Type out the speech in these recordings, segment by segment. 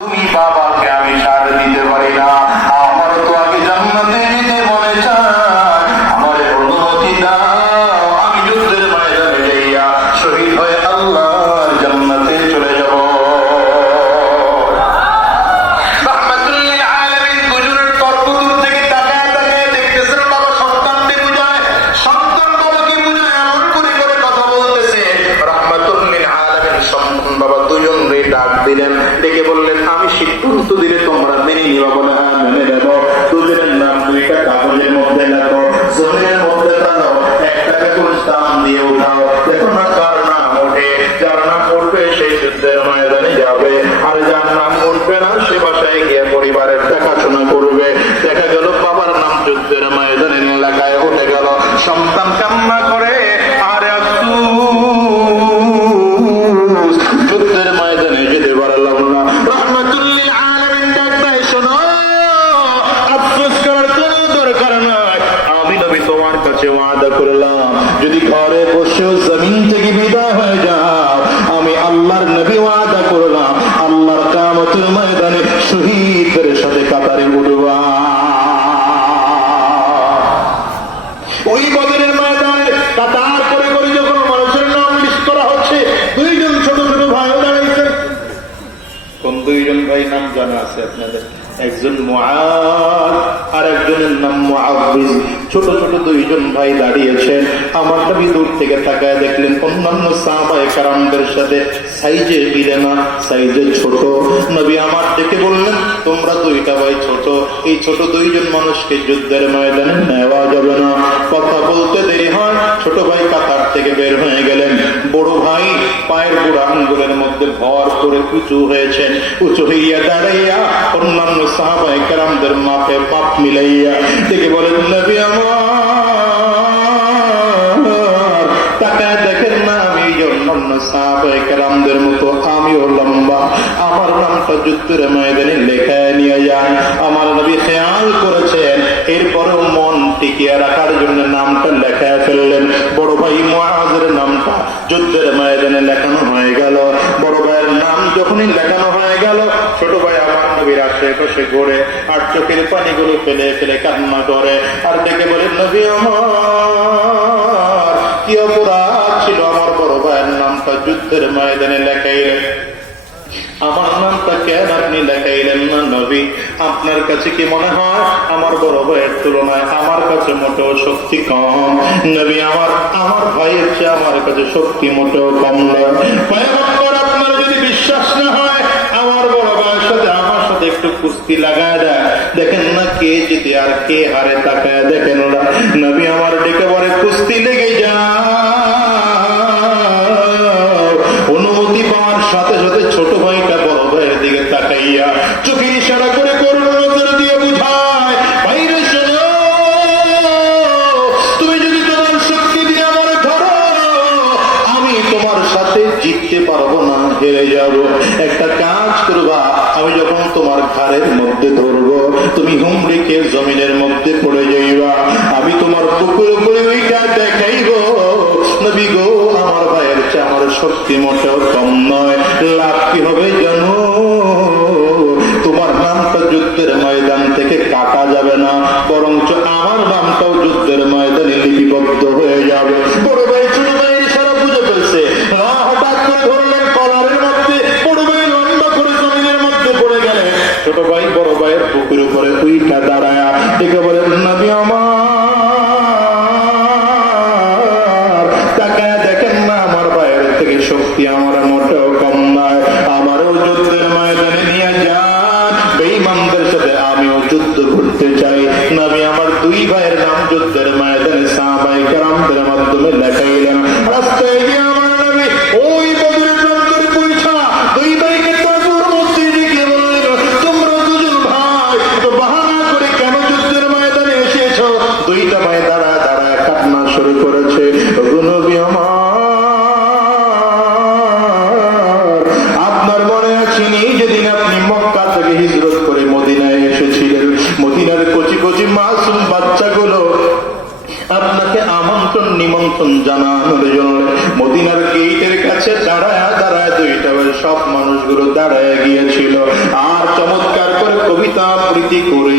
তুমি বাবাকে আমি কাছে ওয়াদা করলাম, যদি ঘরে বসেও জমিন থেকে বিদায় হয়ে যাও, আমি আল্লাহর নবী ওয়াদা করলাম, আল্লাহর কামতুল ময়দানে শহীদের সাথে কাতারে উঠবা। ওই কাতার করে যখন মানুষের নাম দুইজন ছোট ছোট কোন দুইজন ভাই নাম জানা আছে আপনাদের? একজন আর একজনের নাম মুআব্বিজ ছোট ছোট দুইজন ভাই দাঁড়িয়েছেন। আমার নবী দূর থেকে তাকায় দেখলেন অন্যান্য সাহাবায়ে কারামদের সাথে সাইজে মিলে না সাইজে ছোট। নবী আমার ডেকে বললেন, তোমরা দুইটা ভাই ছোট। এই ছোট দুইজন মানুষকে যুদ্ধের ময়দানে নেওয়া যাবে না। কথা বলতে দেরি হয়, ছোট ভাই কাতার থেকে বের হয়ে গেলেন। বড় ভাই পায়ের বুড়া আঙ্গুলের মধ্যে ভর করে উঁচু হয়েছেন। উঁচু হইয়া দাঁড়াইয়া অন্যান্য সাহাবাই কেরামদের মাপে পাপ মিলাইয়া দেখে বলেন, নবী আমার, তাকায় দেখেন না আমি অন্যান্য সাহাবাই কেরামদের মতো, আমিও লম্বা। আমার নামটা যুদ্ধের ময়দানে লেখায় নিয়ে যান। আমার নবী খেয়াল করেছেন, এরপরেও মন টিকিয়ে রাখার জন্য নামটা যুদ্ধের ময়দানে লেখানো হয়ে গেল। বড় ভাইয়ের নাম যখনই লেখানো হয়ে গেল, ছোট ভাই আমার নবীর আশেপাশে ঘুরে, আর চোখের পানিগুলো ফেলে ফেলে কান্না করে, আর ডেকে বলে, নবী আমার, কি অপরাধ ছিল আমার বড় ভাইয়ের নামটা যুদ্ধের ময়দানে লেখাইলেন? আমার নামটা কেন আপনি লেখাইলেন না নবী? আপনার কাছে কি মনে হয়? আমার বড় ভাইয়ের তুলনায় আমার কাছে মোটেও শক্তি কম। নবী, আমার আমার ভাইয়ের চেয়ে আমার কাছে শক্তি মোটেও কম নয় আপনার যদি বিশ্বাস না হয়, আমার বড় ভাইয়ের সাথে আমার সাথে একটু কুস্তি লাগায় দেয়। দেখেন না কে জিতে আর কে হারে তাকায়, দেখেন ওরা নবী আমার ডেকে বলে, কুস্তি লেগে যায় জিততে পারব না, হেরে যাব। একটা কাজ করবা, আমি যখন তোমার ঘাড়ের মধ্যে ধরব, তুমি হুমড়িকে জমিনের মধ্যে পড়ে যাইবা। আমি তোমার পুকুর উপরে ওইটা দেখাইব। নবী গো, আমার ভাইয়ের চেয়ে আমার শক্তি মোটেও কম নয়। লাভ ছোট ভাই, বড় ভাইয়ের পুকুর উপরে উইটা দাঁড়ায় দেখে বলে আমার। দেখেন না, আমার ভাইয়ের থেকে শক্তি আমার মোটেও কম নয়। আমারও যুদ্ধের ময়দানে নিয়ে যান। বেঈমানদের সাথে আমিও যুদ্ধ করতে চাই। নবী আমার দুই ভাইয়ের নাম যুদ্ধের ময়দানে সাহাবাই কারামদের মাধ্যমে লেখাইলেন। রাস্তায় গিয়ে নির্বজি মাসুম বাচ্চাগুলো আপনাকে আমন্ত্রণ, নিমন্ত্রণ জানানোর জন্য মদিনার গেইটের কাছে দাঁড়ায় দাঁড়ায় দুইটা সব মানুষগুলো দাঁড়ায় গিয়েছিল। আর চমৎকার করে কবিতা আবৃত্তি করে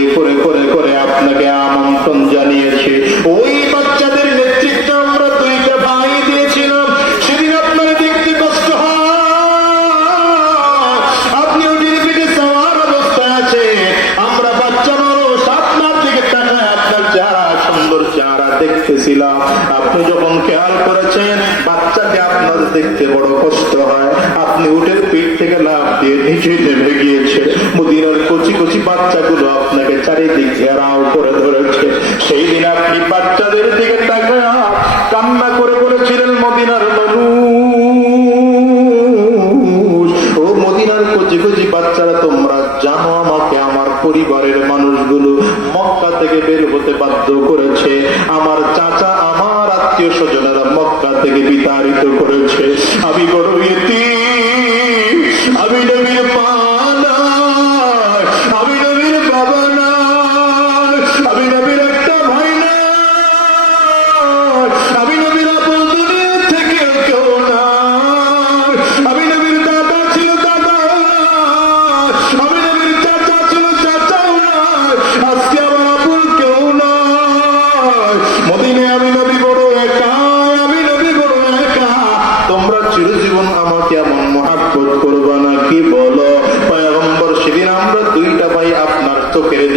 দেখতে বড় কষ্ট হয়। আপনি উঠের পিঠ থেকে লাভ দিয়ে নিচে নেমে গিয়েছে। মদিনার কচি কচি বাচ্চাগুলো আপনাকে চারিদিক ঘেরাও করে ধরেছে। সেই দিন আপনি বাচ্চাদের দিকে কান্না করে বলেছিলেন, মদিনার মানুষ, ও মদিনার কচি কচি বাচ্চারা, তোমরা জানো আমাকে, আমার পরিবারের মানুষগুলো মক্কা থেকে বের হতে বাধ্য করেছে। আমার চাচা, আমার আত্মীয় স্বজনেরা করবা না কি